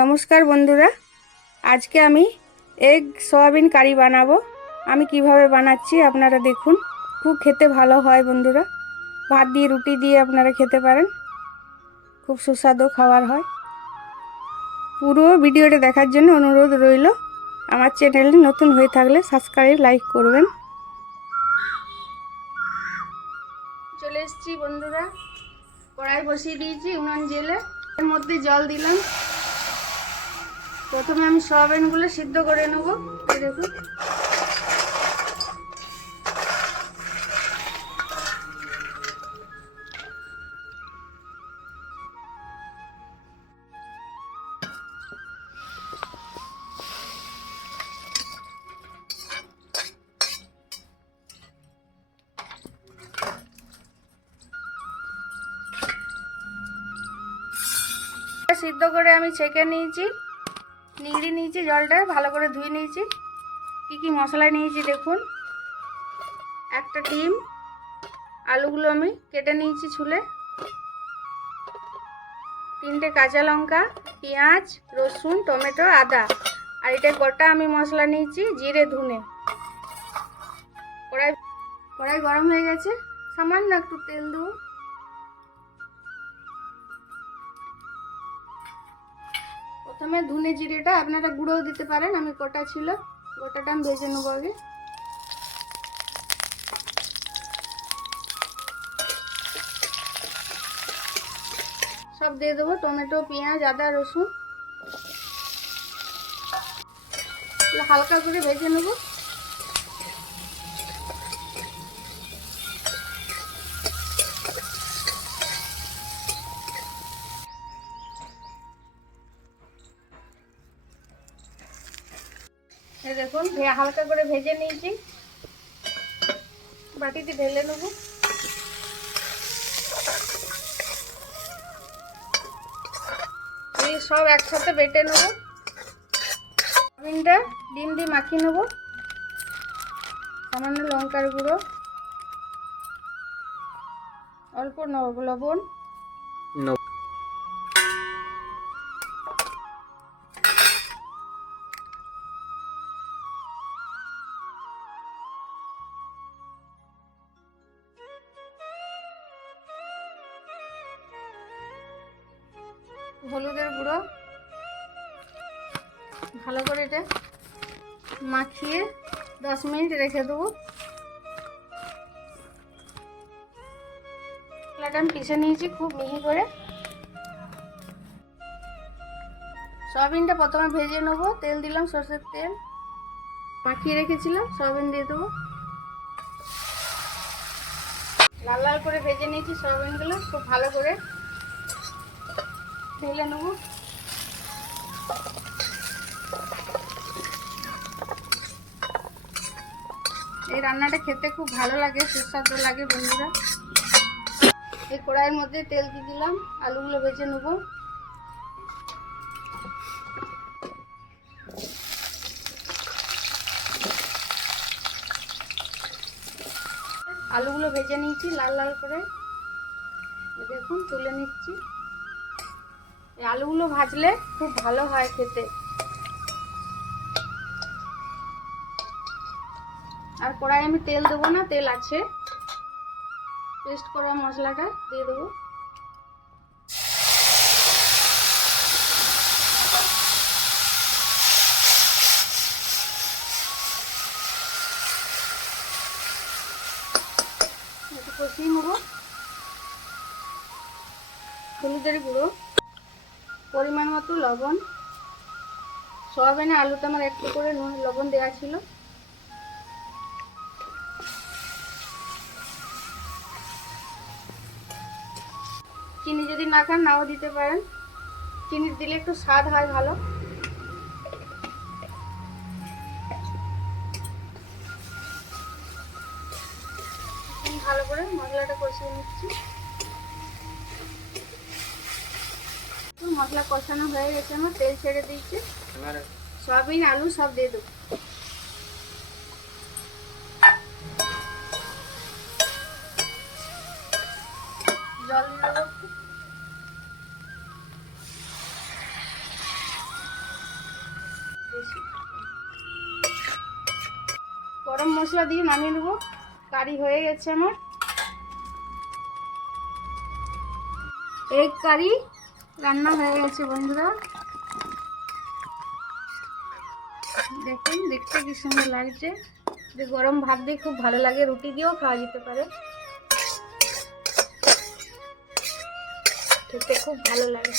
নমস্কার বন্ধুরা, আজকে আমি এগ সয়াবিন কারি বানাবো। আমি কিভাবে বানাচ্ছি আপনারা দেখুন। খুব খেতে ভালো হয় বন্ধুরা, ভাত দিয়ে রুটি দিয়ে আপনারা খেতে পারেন, খুব সুস্বাদু খাবার হয়। পুরো ভিডিওটা দেখার জন্য অনুরোধ রইল। আমার চ্যানেলে নতুন হয়ে থাকলে সাবস্ক্রাইব লাইক করবেন। চলে এসেছি বন্ধুরা, কড়াই বসিয়ে দিয়েছি উনুন জেলে, এর মধ্যে জল দিলাম। প্রথমে আমি সয়াবিনগুলো সিদ্ধ করে নেব। এই দেখুন, সিদ্ধ করে আমি ছেঁকে নিয়েছি, নিগড়ে নিয়েছি, জলটা ভালো করে ধুয়ে নিয়েছি। কি কি মশলা নিয়েছি দেখুন। একটা ডিম, আলুগুলো আমি কেটে নিয়েছি ছুলে, 3টে কাঁচা লঙ্কা, পেঁয়াজ, রসুন, টমেটো, আদা। আর এটা গোটা আমি মশলা নিয়েছি, জিরে, ধনে। কড়াই গরম হয়ে গেছে, সামান্য একটু তেল দেবো। প্রথমে ধনে জিরেটা আপনারা গুঁড়োও দিতে পারেন, আমি গোটা ছিল, গোটাটা আমি ভেজে নেবো আগে। সব দিয়ে দেবো, টমেটো, পেঁয়াজ, আদা, রসুন, হালকা করে ভেজে নেব। এই দেখুন, হালকা করে ভেজে নিয়েছি, বাটিতে ঢেলে নেব। এই সব একসাথে বেটে নেব। সয়াবিনটা ডিম দিয়ে মাখিয়ে নেব। সামান্য লঙ্কার গুঁড়ো, অল্প লবণ, হলুদের গুঁড়ো। ভালো করে এটা মাখিয়ে 10 মিনিট রেখে দেবো। মশলাটা আমি পিষে নিয়েছি খুব মিহি করে। সয়াবিনটা প্রথমে ভেজে নেবো, তেল দিলাম, সরষের তেল, মাখিয়ে রেখেছিলাম, সয়াবিন দিয়ে দেবো। লাল লাল করে ভেজে নিয়েছি সয়াবিনগুলো, খুব ভালো করে ঢেলে নেবো। এই রান্নাটা খেতে খুব ভালো লাগে, সুস্বাদু লাগে বন্ধুরা। এই কড়াইয়ের মধ্যে তেল দিয়ে দিলাম, আলুগুলো ভেজে নেব। আলুগুলো ভেজে নিয়েছি লাল লাল করে, দেখুন তুলে নিচ্ছি। এই আলুগুলো ভাজলে খুব ভালো হয় খেতে। আর কড়াই আমি তেল দেবো না, তেল আছে। পেস্ট করা মশলাটা দিয়ে দেবো। একটু কষিয়ে নেব। হলুদের গুঁড়ো, পরিমাণ মতো লবণ। সয়াবিনে আলুতে আমার একটু করে লবণ দেওয়া ছিল। চিনি যদি না খান নাও দিতে পারেন, চিনি দিলে একটু স্বাদ হয় ভালো। ভালো করে মশলাটা কষিয়ে নিচ্ছি। মশলা কষানো হয়ে গেছে, আমার তেল ছেড়ে দিয়েছে। সয়াবিন আলু সব দিয়ে দেবো। জল দিয়ে দেবো। গরম মশলা দিয়ে নামিয়ে নেবো। কারি হয়ে গেছে আমার। এগ কারি রান্না হয়ে গেছে বন্ধুরা। দেখুন দেখতে কি সুন্দর লাগছে। যে গরম ভাত দিয়ে খুব ভালো লাগে, রুটি দিয়েও খাওয়া যেতে পারে, খেতে খুব ভালো লাগে।